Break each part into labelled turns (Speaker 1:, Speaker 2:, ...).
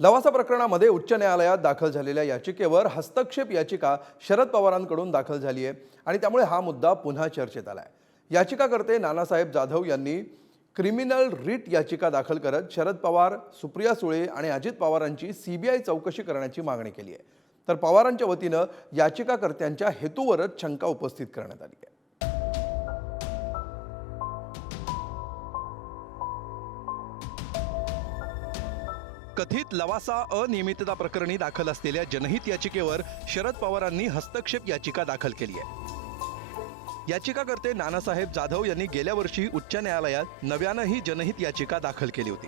Speaker 1: लवासा प्रकरणामध्ये उच्च न्यायालयात दाखल झालेल्या याचिकेवर हस्तक्षेप याचिका शरद पवारांकडून दाखल झाली आहे आणि त्यामुळे हा मुद्दा पुन्हा चर्चेत आला आहे याचिकाकर्ते नानासाहेब जाधव यांनी क्रिमिनल रिट याचिका दाखल करत शरद पवार सुप्रिया सुळे आणि अजित पवारांची सीबीआय चौकशी करण्याची मागणी केली आहे. तर पवारांच्या वतीनं याचिकाकर्त्यांच्या हेतूवरच शंका उपस्थित करण्यात आली आहे. कथित लवासा अनियमितता प्रकरणी दाखल असलेल्या जनहित याचिकेवर शरद पवारांनी हस्तक्षेप याचिका दाखल केली आहे. याचिकाकर्ते नानासाहेब जाधव यांनी गेल्या वर्षी उच्च न्यायालयात नव्यानं ही जनहित याचिका दाखल केली होती.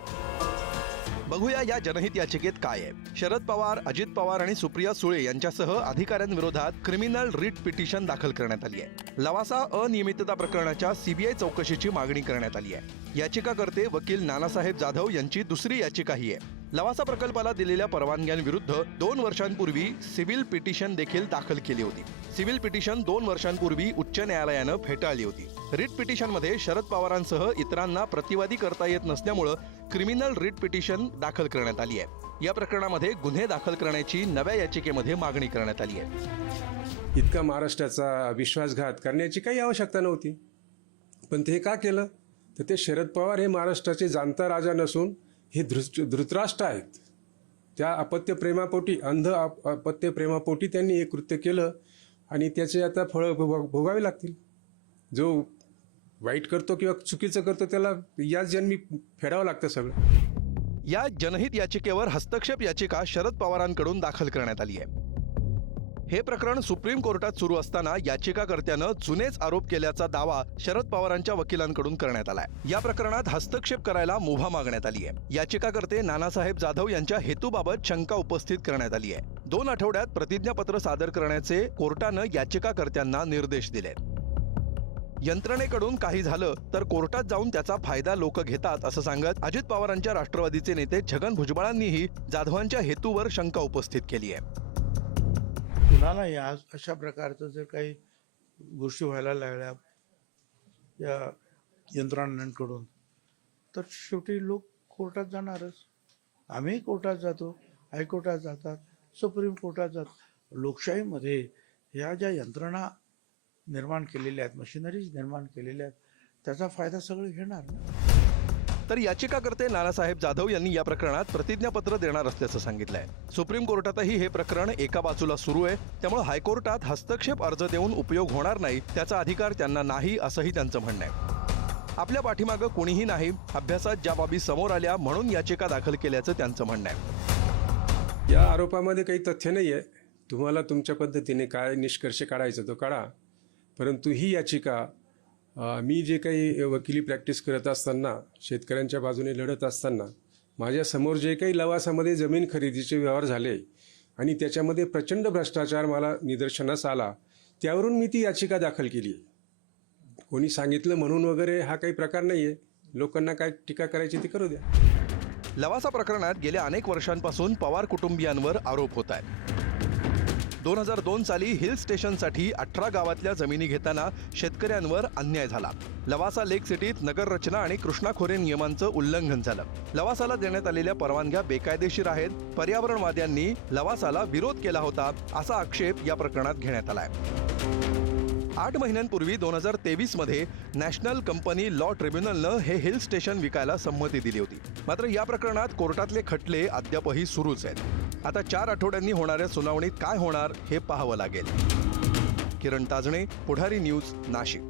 Speaker 1: बघूया या जनहित याचिकेत काय आहे. शरद पवार अजित पवार आणि सुप्रिया सुळे यांच्यासह अधिकाऱ्यांविरोधात क्रिमिनल रिट पिटिशन दाखल करण्यात आली आहे. लवासा अनियमितता प्रकरणाच्या सीबीआय चौकशीची मागणी करण्यात आली आहे. याचिकाकर्ते वकील नानासाहेब जाधव यांची दुसरी याचिका ही आहे. लवासा प्रकल्पाला दिलेल्या परवानग्यांविरुद्ध दोन वर्षांपूर्वी सिव्हिल पिटिशन देखील दाखल केली होती. सिव्हिल पिटिशन दोन वर्षांपूर्वी उच्च न्यायालयानं फेटाळली होती. रिट पिटिशनमध्ये शरद पवारांसह इतरांना प्रतिवादी करता येत नसल्यामुळं क्रिमिनल रिट पिटिशन दाखल करण्यात आली आहे. या प्रकरणामध्ये गुन्हे दाखल करण्याची नव्या याचिकेमध्ये मागणी करण्यात आली आहे.
Speaker 2: इतका महाराष्ट्राचा विश्वासघात करण्याची काही आवश्यकता नव्हती. पण ते का केलं? तर ते शरद पवार हे महाराष्ट्राचे जाणता राजा नसून हे धृ धृतराष्ट्र आहेत. त्या अपत्य प्रेमापोटी अंध अप- अपत्य प्रेमापोटी त्यांनी हे कृत्य केलं आणि त्याचे आता फळं भोग- भोगावी लागतील. जो वाईट करतो किंवा चुकीचं करतो त्याला याच जन्मी फेडावं लागतं सगळं.
Speaker 1: या जनहित याचिकेवर हस्तक्षेप याचिका शरद पवारांकडून दाखल करण्यात आली आहे. हे प्रकरण सुप्रीम कोर्टात सुरू असताना याचिकाकर्त्यानं जुनेच आरोप केल्याचा दावा शरद पवारांच्या वकिलांकडून करण्यात आलाय. या प्रकरणात हस्तक्षेप करायला मुभा मागण्यात आली आहे. याचिकाकर्ते नानासाहेब जाधव यांच्या हेतूबाबत शंका उपस्थित करण्यात आली आहे. दोन आठवड्यात प्रतिज्ञापत्र सादर करण्याचे कोर्टानं याचिकाकर्त्यांना निर्देश दिले यंत्रणेकडून काही झालं तर कोर्टात जाऊन त्याचा फायदा लोक घेतात असं सांगत अजित पवारांच्या राष्ट्रवादीचे नेते छगन भुजबळांनीही जाधवांच्या हेतूवर शंका उपस्थित केली आहे.
Speaker 3: कुणालाही आज अशा प्रकारचं जर काही गोष्टी व्हायला लागल्या या यंत्रणांकडून तर शेवटी लोक कोर्टात जाणारच. आम्ही कोर्टात जातो हायकोर्टात जातात सुप्रीम कोर्टात जात. लोकशाहीमध्ये ह्या ज्या यंत्रणा निर्माण केलेल्या आहेत मशिनरीज निर्माण केलेल्या आहेत त्याचा फायदा सगळे घेणार ना?
Speaker 1: तर याचिकाकर्ते नानासाहेब जाधव यांनी या प्रकरणात प्रतिज्ञापत्र देणार असल्याचं सांगितलंय. सुप्रीम कोर्टातही हे प्रकरण एका बाजूला सुरू आहे. त्यामुळे हायकोर्टात हस्तक्षेप अर्ज देऊन उपयोग होणार नाही त्याचा अधिकार त्यांना नाही असंही त्यांचं म्हणणं आहे. आपल्या पाठीमागं कोणीही नाही अभ्यासात ज्या बाबी समोर आल्या म्हणून याचिका दाखल केल्याचं त्यांचं म्हणणं आहे.
Speaker 2: या आरोपामध्ये काही तथ्य नाही आहे तुम्हाला तुमच्या पद्धतीने काय निष्कर्ष काढायचा तो काढा. परंतु ही याचिका मी जे काही वकिली प्रॅक्टिस करत असताना शेतकऱ्यांच्या बाजूने लढत असताना माझ्यासमोर जे काही लवासामध्ये जमीन खरेदीचे व्यवहार झाले आणि त्याच्यामध्ये प्रचंड भ्रष्टाचार मला निदर्शनास आला त्यावरून मी ती याचिका दाखल केली. कोणी सांगितलं म्हणून वगैरे हा काही प्रकार नाही आहे लोकांना काय टीका करायची ती करू द्या.
Speaker 1: लवासा प्रकरणात गेल्या अनेक वर्षांपासून पवार कुटुंबियांवर आरोप होत आहेत. दोन हजार दोन साली हिल स्टेशनसाठी अठरा गावातल्या जमिनी घेताना शेतकऱ्यांवर अन्याय झाला. लवासा लेक सिटीत नगर रचना आणि कृष्णा खोरे नियमांचं उल्लंघन झालं. लवासाला देण्यात आलेल्या परवानग्या बेकायदेशीर आहेत. पर्यावरणवाद्यांनी लवासाला विरोध केला होता असा आक्षेप या प्रकरणात घेण्यात आलाय. आठ महिन्यांपूर्वी दोन हजार तेवीसमध्ये नॅशनल कंपनी लॉ ट्रिब्युनलनं हे हिल स्टेशन विकायला संमती दिली होती. मात्र या प्रकरणात कोर्टातले खटले अद्यापही सुरूच आहेत. आता चार आठवड्यांनी होणाऱ्या सुनावणीत काय होणार हे पाहावं लागेल. किरण ताजणे पुढारी न्यूज नाशिक.